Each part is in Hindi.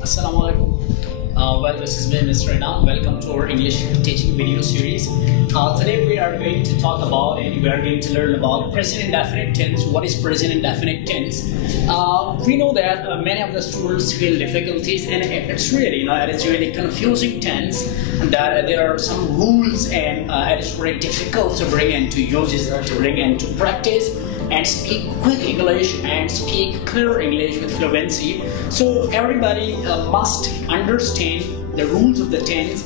Assalamualaikum. Well, this is me, Mr. Renan. Welcome to our English teaching video series. Today we are going to talk about and we are going to learn about present indefinite tense. What is present indefinite tense? We know that many of the students feel difficulties, and it's really, it is really confusing tense. That there are some rules, and it is very difficult to bring into uses, to bring into practice, and speak quick English and speak clear English with fluency. So everybody must understand the rules of the tense.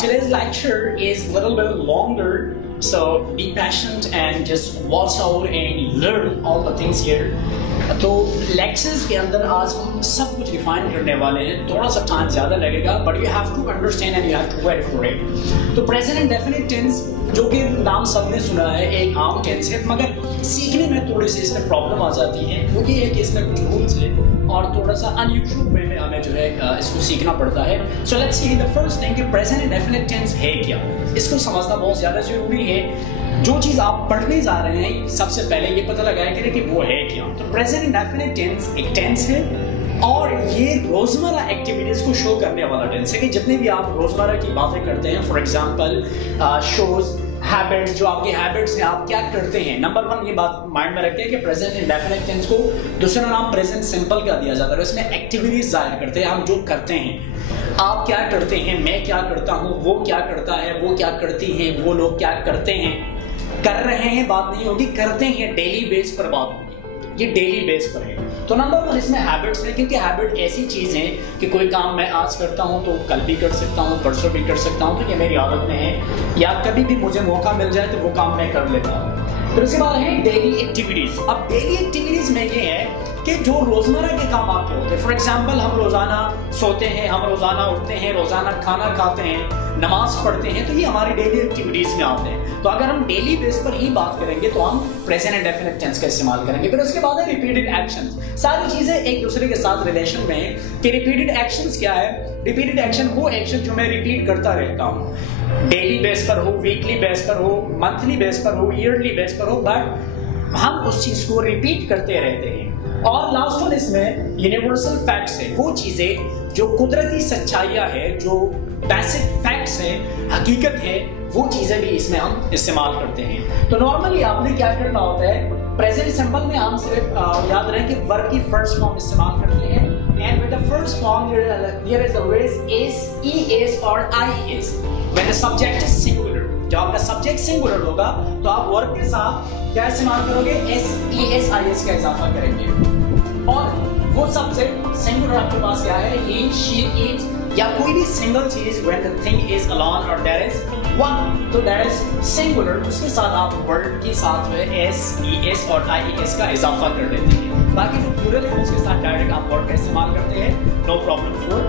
Today's lecture is a little bit longer, so be patient and just watch out and learn all the things here. तो लेक्चर्स के अंदर आज हम सब कुछ डिफाइन करने वाले हैं. थोड़ा सा टाइम ज़्यादा लगेगा, but you have to understand and you have to wait for it. तो प्रेजेंट इंडेफिनिट टेंस, जो कि नाम सबने सुना है, एक आम टेंस है, मगर सीखने में थोड़ी सी इसमें प्रॉब्लम आ जाती है, क्योंकि ये कि इसमें कुछ रूल्स है और थोड़ा सा अनयूजुअल वे में हमें जो है इसको सीखना पड़ता है. So let's see the first thing कि प्रेजेंट इंडेफिनिट टेंस है क्या. इसको समझना बहुत ज़्यादा जरूरी है. जो चीज़ आप पढ़ने जा रहे हैं, सबसे पहले ये पता लगाया करें कि वो है क्या. तो प्रेजेंट इंडेफिनिट टेंस एक टेंस है और ये रोजमर्रा एक्टिविटीज को शो करने वाला टेंस है. कि जितने भी आप रोजमर्रा की बातें करते हैं, फॉर एग्जांपल शोज हैबिट्स, जो आपकी हैबिट्स हैं, आप क्या करते हैं. नंबर वन ये बात माइंड में रखते हैं कि प्रेजेंट इंडेफिनिट टेंस को दूसरा नाम प्रेजेंट सिंपल का दिया जाता है. इसमें एक्टिविटीज जाहिर करते हैं, हम जो करते हैं. आप क्या करते हैं, मैं क्या करता हूँ, वो क्या करता है, वो क्या करती हैं, वो लोग क्या करते हैं. कर रहे हैं बात नहीं होगी, करते हैं डेली बेस पर बात होगी. ये डेली बेस पर है. तो नंबर वन इसमें हैबिट्स है, क्योंकि हैबिट ऐसी चीज है कि कोई काम मैं आज करता हूं तो कल भी कर सकता हूं, परसों भी कर सकता हूं, तो ये मेरी आदत में है, या कभी भी मुझे मौका मिल जाए तो वो काम मैं कर लेता हूं. फिर उसके बाद है डेली एक्टिविटीज. अब डेली एक्टिविटीज में ये है कि जो रोजमर्रा के काम आपके होते हैं. फॉर एग्जाम्पल हम रोजाना सोते हैं, हम रोजाना उठते हैं, रोजाना खाना खाते हैं, नमाज पढ़ते हैं, तो ये हमारी डेली एक्टिविटीज में आते हैं. तो अगर हम डेली बेस पर ही बात करेंगे तो हम प्रेजेंट इंडेफिनिट टेंस का इस्तेमाल करेंगे. फिर उसके बाद है रिपीटेड एक्शंस. सारी चीजें एक दूसरे के साथ रिलेशन में है. कि रिपीटेड एक्शंस क्या है. रिपीटेड एक्शन वो एक्शन जो मैं रिपीट करता रहता हूँ, डेली बेस पर हो, वीकली बेस पर हो, मंथली बेस पर हो, ईयरली बेस पर हो, बट हम उस चीज को रिपीट करते रहते हैं. और लास्ट वन इसमें यूनिवर्सल फैक्ट्स है. वो चीजें जो कुदरती सच्चाइयां है, जो बेसिक फैक्ट्स है, हकीकत है, वो चीजें भी इसमें हम इस्तेमाल करते हैं. तो नॉर्मली आपने क्या करना होता है, प्रेजेंट सिंपल में हम सिर्फ याद रखें कि वर्ब की फर्स्ट फॉर्म इस्तेमाल करते हैं. And with the first form there is always S, E S और I S. When the subject is singular, जब आपका सब्जेक्ट सिंगुलर होगा तो आप वर्ब के साथ क्या इस्तेमाल करोगे, S, E S, I S का इजाफा करेंगे. और वो सब्जेक्ट सिंगुलर आपके पास क्या है, ही, शी, इट, या कोई भी सिंगल चीज when the thing is alone और देयर इज वन, तो दैट इज सिंगुलर. उसके साथ आप वर्ड के साथ में एस, ई एस और आई एस का इजाफा कर देते हैं. बाकी जो प्लूरल है उसके साथ डायरेक्ट आप वर्ड का इस्तेमाल करते हैं. No problem for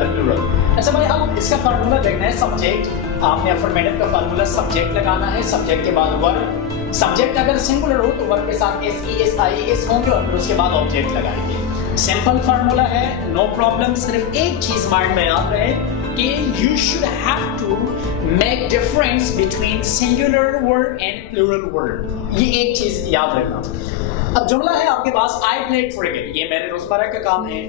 the plural. अच्छा भाई, अब इसका फार्मूला देखना है. सब्जेक्ट, आपने अफर्मेटिव का फार्मूला सब्जेक्ट लगाना है, सब्जेक्ट के बाद वर्ब. सब्जेक्ट अगर सिंगुलर हो तो वर्ब के साथ S, E S, I S होंगे और फिर उसके बाद ऑब्जेक्ट लगाएंगे. सिंपल फार्मूला है, नो प्रॉब्लम. सिर्फ एक चीज माइंड में याद रहे कि you should have to make difference between singular word and plural word. ये एक चीज याद रखना. अब जुमला है आपके पास, आई प्लेड क्रिकेट. ये मेरे रोजमर्रा का काम है,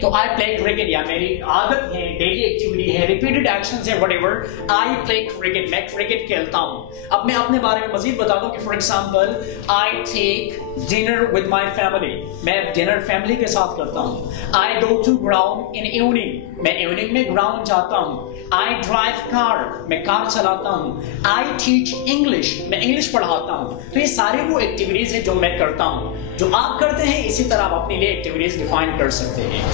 तो आई प्ले क्रिकेट, या मेरी आदत है, डेली एक्टिविटी है, रिपीटेड एक्शंस है, व्हाटएवर. आई प्ले क्रिकेट, मैं क्रिकेट खेलता हूँ. अब मैं अपने बारे में मजीद बता दूं कि for example I take dinner with my family. मैं डिनर फैमिली के साथ करता हूँ. I go to ground in evening. मैं इवनिंग में ग्राउंड जाता हूँ. I drive car. मैं कार चलाता हूँ. I teach English. मैं इंग्लिश पढ़ाता हूँ. तो ये सारी वो एक्टिविटीज है जो मैं करता हूँ. जो आप करते हैं इसी तरह आप अपने लिए एक्टिविटीज डिफाइन कर सकते हैं.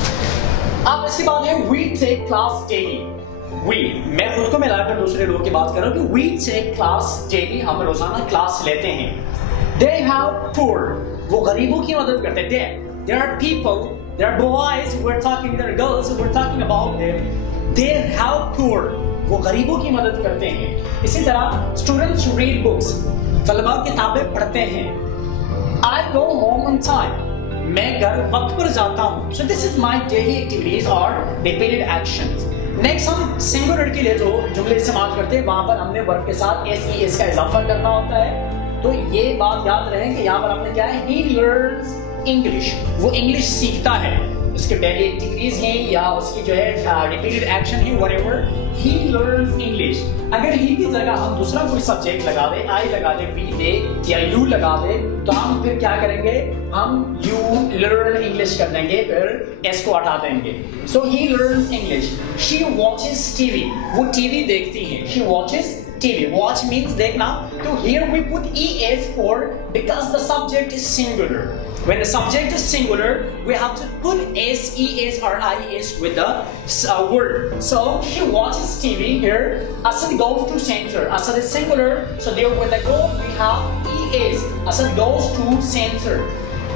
अब इसके बाद है we take class daily. We, मैं खुद को मिलाकर दूसरे लोगों की बात कर रहा हूँ कि वी टेक क्लास डेली, हम रोजाना क्लास लेते हैं. दे हैव पुअर, वो गरीबों की मदद करते हैं. There are people, there are boys who are talking, there are girls who are talking about them. They have poor, वो गरीबों की मदद करते हैं. इसी तरह स्टूडेंट्स रीड बुक्स, तलबा किताबें पढ़ते हैं. I go home on time, मैं घर वक्त पर जाता हूँ. So this is my daily activities or repeated actions. Next हम सिंगुलर के लिए जो जुमले इस्तेमाल करते हैं वहां पर हमने वर्ब के साथ एस, ई एस का इजाफा करना होता है. तो ये बात याद रहे कि यहाँ पर हमने क्या है, he learns English, वो इंग्लिश सीखता है. उसके डेली एक्टिविटीज हैं या उसकी जो है रिपीटेड एक्शन है, व्हाटएवर, ही लर्न्स इंग्लिश। अगर ही की जगह हम दूसरा कोई सब्जेक्ट लगा दे, आई लगा दे, वी दे या यू लगा दे, तो हम फिर क्या करेंगे, हम यू लर्न इंग्लिश कर देंगे, फिर एस को हटा देंगे। So he learns English. She watches TV, वो टीवी देखती है। She watches TV. Watch means देखना. So here we put ES for because the subject is singular. When the subject is singular, we have to put S, ES or IS with the word. So she watches TV here. Asad goes to center. Asad is singular. So there with the go we have ES. Asad goes to center.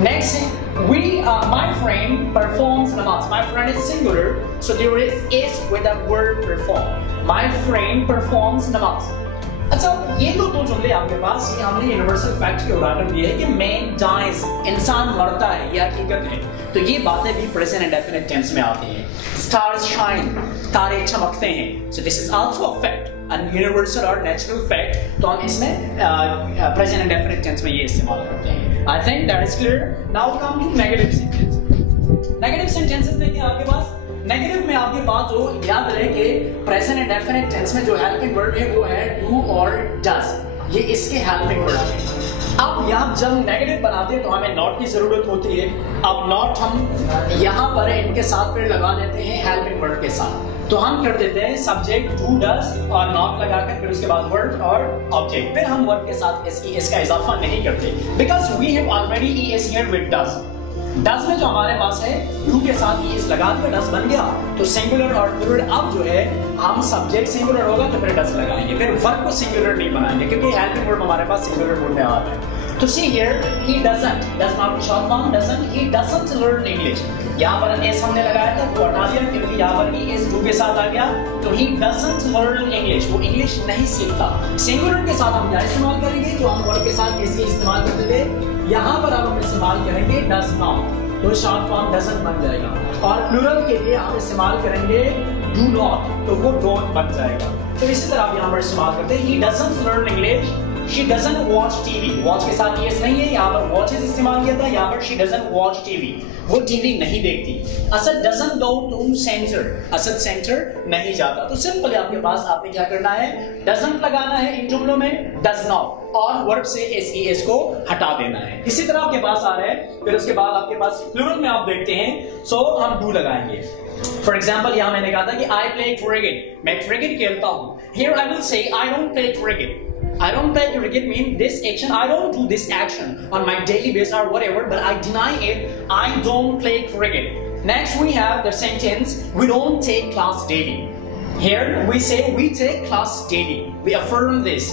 Next, my friend performs namaz. My friend is singular. So there is with the word perform. My friend performs namaz. अच्छा, ये तो जुमले आपके पास, ये हमने यूनिवर्सल फैक्ट के उदाहरण दिए है कि मैन डाइज, इंसान मरता है, ये हकीकत है। तो ये बातें भी प्रेजेंट इंडेफिनिट टेंस में आती हैं। स्टार्स शाइन, तारे चमकते हैं। So this is also a fact, a universal और नेचुरल फैक्ट। तो हम इसमें प्रेजेंट इंडेफिनिट टेंस में ये इस्तेमाल करते हैं। I think that is clear. Now come to negative sentence. Negative sentences में क्या आपके पास, नेगेटिव में आपके पास जो याद रहे कि प्रेजेंट इंडेफिनिट टेंस में जो हेल्पिंग वर्ब है वो है डू और डज, ये इसके हेल्पिंग वर्ब है। अब यहाँ जब नेगेटिव बनाते हैं तो हमें नॉट की जरूरत होती है। अब नॉट हम यहाँ पर इनके साथ फिर लगा देते हैं हेल्पिंग वर्ब के साथ। तो हम कर देते हैं सब्जेक्ट डू डज और नॉट लगाकर, फिर उसके बाद वर्ब और ऑब्जेक्ट, फिर हम वर्ब के साथ एस का इजाफा नहीं करते because we have already ES here with does. Does में जो हमारे पास है डू के साथ ईएस लगा दिया, डज बन गया। तो सिंगुलर और प्लूरल अब जो है हम सब्जेक्ट सिंगुलर होगा तो फिर डज लगाएंगे, फिर वर्ब को सिंगुलर नहीं बनाएंगे क्योंकि हेल्पिंग वर्ब हमारे पास सिंगुलर मोड में आ रहा है। तो see here he doesn't, does not short form doesn't, he doesn't learn English. यहाँ पर एस हमने लगाया था वो हटा दिया क्योंकि यहाँ पर ही एस डू के साथ आ गया। तो ही डजंट लर्न इंग्लिश, वो इंग्लिश नहीं सीखता। सिंगुलर के साथ हम क्या इस्तेमाल करेंगे, जो हम वर्ब के साथ इसकी इस्तेमाल करते थे, यहाँ पर अब हम इस्तेमाल करेंगे डज नॉट, तो शॉर्ट फॉर्म डजंट बन जाएगा। और प्लूरल के लिए हम इस्तेमाल करेंगे डू नॉट, तो वो डोंट बन जाएगा। तो इसी तरह आप यहाँ पर इस्तेमाल करते हैं। ही doesn't learn English, she doesn't watch TV. Watch के साथ यस नहीं है, यहाँ पर वॉचेस इस्तेमाल किया था, यहाँ पर शी डजंट वॉच टीवी, वो टीवी नहीं देखती। Asad doesn't go to centre, Asad centre नहीं जाता। तो सिंपल आपके पास आपने क्या करना है, डजंट लगाना है इन जुमलों में, डज नॉट, और वर्ब से एस को हटा देना है। इसी तरह आपके पास आ रहा है। फिर उसके बाद आपके पास प्लूरल में आप देखते हैं, सो हम डू लगाएंगे। फॉर एग्जाम्पल यहाँ मैंने कहा था कि आई प्ले क्रिकेट, मैं क्रिकेट खेलता हूँ। Here I will say I don't play cricket. I don't play cricket means this action, I don't do this action on my daily basis or whatever, but I deny it, I don't play cricket. Next we have the sentence, we don't take class daily. Here we say we take class daily, we affirm this.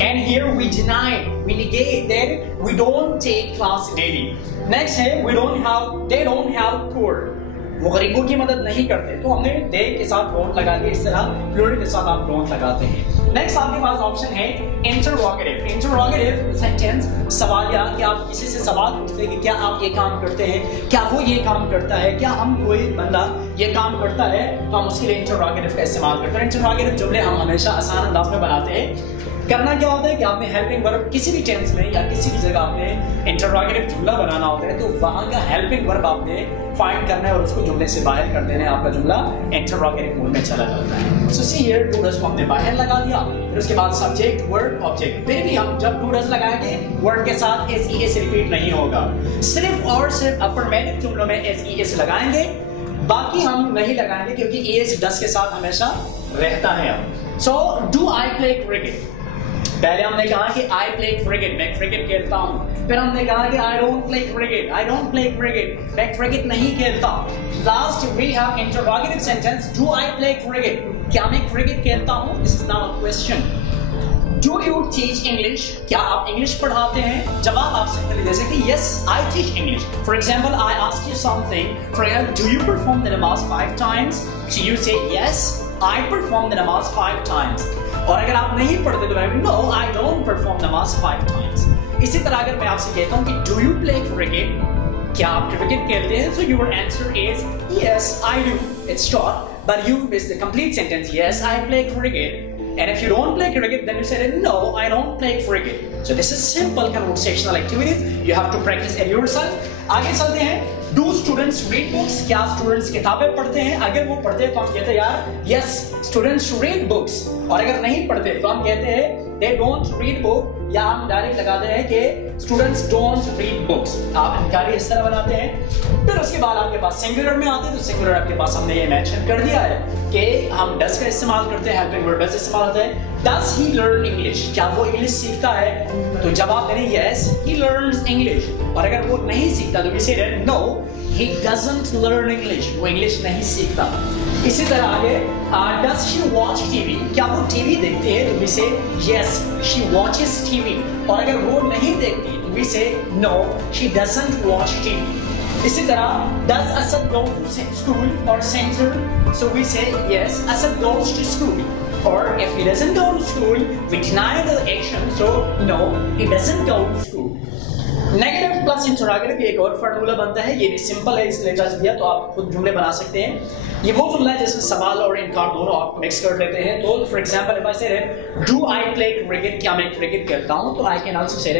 And here we deny, we negate that we don't take class daily. Next है we don't have, they don't have poor, वो गरीबों की मदद नहीं करते। तो हमने दे के साथ डोंट लगा दिया, इस तरह प्लूरल के साथ आप डोंट लगाते हैं। नेक्स्ट आपके पास ऑप्शन है इंटरोगेटिव। इंटरोगेटिव सेंटेंस सवालिया, कि आप किसी से सवाल पूछते हैं कि क्या आप ये काम करते हैं, क्या वो ये काम करता है, क्या हम कोई बंदा ये काम करता है, तो हम उसके लिए इंटरोगेटिव का इस्तेमाल करते हैं। इंटरोगेटिव जुमले हम हमेशा आसान अंदाज में बनाते हैं। करना क्या होता है कि आपने हेल्पिंग वर्ब किसी भी टेंस में या किसी भी जगह आपने इंटरोगेटिव जुमला बनाना होता है, तो वहां का हेल्पिंग वर्ब आपने फाइंड करना है और उसको जुमले से बाहर कर देना है। आपका जुमला इंटरोगेटिव मोड में चला जाता है। सो सी हियर डू डज को हमने बाहर लगा दिया, फिर उसके बाद सब्जेक्ट वर्ब ऑब्जेक्ट। फिर भी हम जब डू डज लगाएंगे वर्ड के साथ एस ई एस रिपीट नहीं होगा, सिर्फ और सिर्फ अफर्मेटिव जुमलों में एस ई एस लगाएंगे, बाकी हम नहीं लगाएंगे क्योंकि एस डज के साथ हमेशा रहता है। So do I play cricket, पहले हमने कहा कि आई प्ले क्रिकेट, मैं क्रिकेट खेलता हूँ। फिर हमने कहा कि I don't play cricket, I don't play cricket, मैं क्रिकेट नहीं खेलता। Last we have interrogative sentence, do I play cricket, क्या मैं क्रिकेट खेलता हूँ? This is now a question. Do you teach English, क्या आप इंग्लिश पढ़ाते हैं? जवाब आप सिंपली दे सकते हैं yes I teach English. For example I ask you something, for example do you perform the नमाज 5 times? सो यू से यस आई परफॉर्म द नमाज 5 times। और अगर आप नहीं पढ़ते तो नो आई डोंट परफॉर्म नमाज 5 times। इसी तरह अगर मैं आपसे कहता हूँ कि डू यू प्ले क्रिकेट, क्या आप क्रिकेट खेलते हैं? So your answer is yes I do, it's short, but you is the complete sentence, yes I play cricket. And if you don't play cricket, then you say no, I don't play cricket. So this is simple conversational activities. You have to practice it yourself. आगे चलते हैं, do student students read books, क्या स्टूडेंट्स किताबें पढ़ते हैं? अगर वो पढ़ते हैं तो हम कहते हैं यार यस स्टूडेंट्स रीड बुक्स, और अगर नहीं पढ़ते तो हम कहते हैं दे डोंट रीड बुक, या हम डायरेक्ट लगाते हैं कि स्टूडेंट्स डोंट रीड बुक्स। आप इनकारी इस तरह बनाते हैं। फिर उसके बाद आपके पास सिंगुलर में आते हैं, तो सिंगुलर आपके पास हमने ये मेंशन कर दिया है कि हम डज का इस्तेमाल करते हैं, हेल्पिंग वर्ब डज इस्तेमाल होता है। डज ही लर्न इंग्लिश, क्या वो इंग्लिश सीखता है? तो जवाब देने यस ही लर्न्स इंग्लिश, और अगर वो नहीं सीखता तो we say no he doesn't learn English, वो इंग्लिश नहीं सीखता। इसी तरह आगे डज शी वॉच टीवी, क्या वो टीवी देखते हैं? तो we say yes she watches TV, और अगर वो नहीं देखती तो we say no she doesn't watch TV. इसी तरह does Asad go to school और centre, so we say yes Asad goes to school, or if he doesn't go to school we deny the action, so no he doesn't go to school। Negative plus interrogative एक और फार्मूला बनता है, ये भी सिंपल है, इसलिए जज दिया तो आप खुद जुमले बना सकते हैं। ये वो जुमला है जिसमें सवाल और इनकार दोनों आप मिक्स कर लेते हैं। तो फॉर एग्जांपल इफ आई से डू आई प्ले क्रिकेट, क्या मैं क्रिकेट खेलता हूं? तो I can also say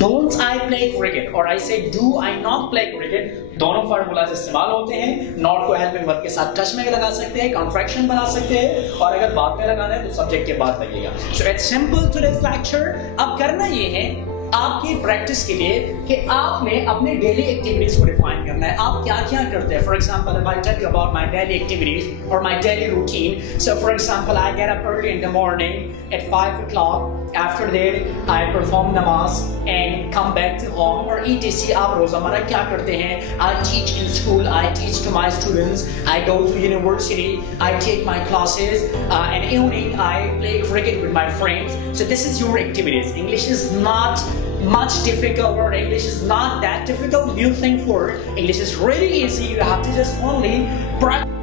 don't I play cricket, और आई से do I not play cricket. दोनों फार्मूलाज इस्तेमाल होते हैं। नॉट को हेल्पिंग वर्ब के साथ टच में लगा सकते हैं, कॉन्ट्रैक्शन बना सकते हैं, और अगर बाद में लगाना है तो सब्जेक्ट के बाद लगेगा। So it's simple today's lecture. अब करना ये है आपकी प्रैक्टिस के लिए कि आपने अपने डेली एक्टिविटीज को डिफाइन करना है। आप क्या क्या करते हैं? For example if I tell you about my daily activities और my daily routine, so for example I get up early in the morning at 5 o'clock, after that I perform namaz and come back to home, और etc। आप रोजामर्रा क्या करते हैं? I teach in school, I teach to my students, I go to university, I take my classes, and evening I play cricket with my friends। So this is your activities. English is not much difficult, or English is not that difficult you think for. English is really easy. You have to just only practice.